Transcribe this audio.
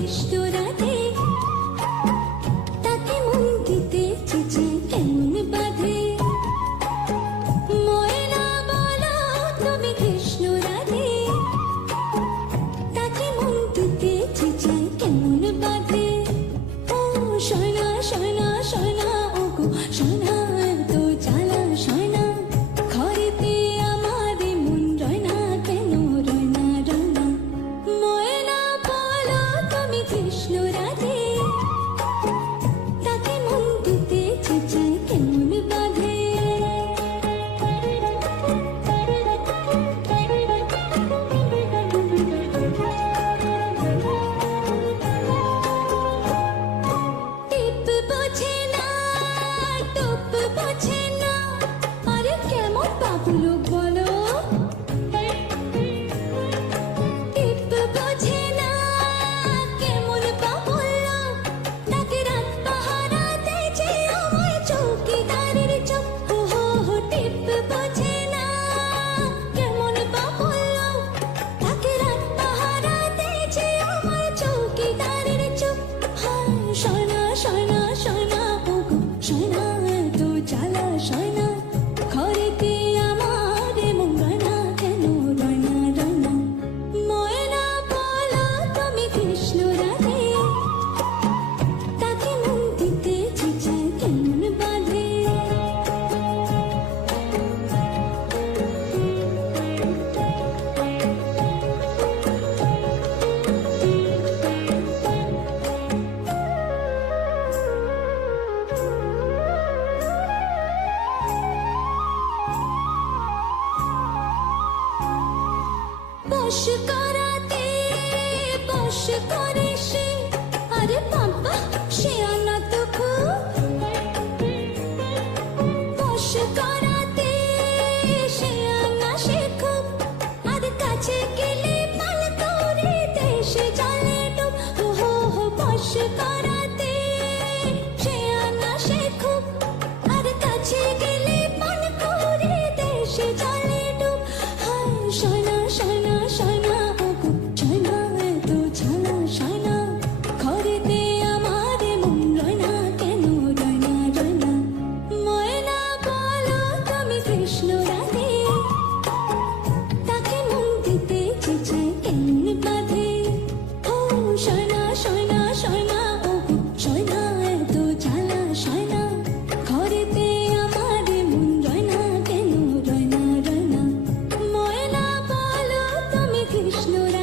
কৃষ্ণ রাধে, তাকে মন দিতে চেঁচে কেমন বাধে। ময়না বলো তুমি কৃষ্ণ রাধে, তাকে মন দিতে চেঁচে কেমন বাধে। ও শোনা শোনা শোনা ও গো শোনা, এত জ্বালা শোনা, ঘরেতে আমার মন রয় না কেন, রয় না রয় না। ময়না বলো তুমি কৃষ্ণ রাধে, তাকে মন দিতে চেঁচে কেমন বাধে। টিপ বোঝে না, টুপ বোঝে না, আরে কেমন বাবু লোক বলো। টিপ বোঝে না, কেমন বাবু লোক, তাকে রাত পাহারা দিয়েছে আমায় চৌকিদারের চোখ। ও হো হো, টিপ বোঝে না, কেমন বাবু লোক, তাকে রাত পাহারা দিয়েছে আমায় চৌকিদারের চোখ। হায় শোনা শোনা শোনা ও গো শোনা, এত জ্বালা শোনা, ঘরেতে আমার মন রয় না কেন, রয় না রয় না। ময়না বলো তুমি কৃষ্ণ রাধে, তাকে মন দিতে চেঁচে কেমন বাধে। বশ করাতে বশ করে সে, আরে বাবা সে আনা তো খুব। বশ করাতে সে আনা সে খুব, আর কাছে গেলে পাল করে দেশে জলে ডুব। ও হো হো, বশ করাতে সে আনা সে খুব, আর কাছে গেলে পাল করে দেশে জলে ডুব। হায় শোনা শোনা শোনা ও গো শোনা, এত জ্বালা শোনা, ঘরেতে আমার মন রয় না কেন, রয় না রয় না। ময়না বলো তুমি কৃষ্ণ রাধে, তাকে মন দিতে চেঁচে কেমন বাধে। ও শোনা শোনা শোনা ও গো শোনা, এত জ্বালা শোনা, ঘরেতে আমার মন রয় না কেন, রয় না রয় না। ময়না বলো তুমি কৃষ্ণ রাধে।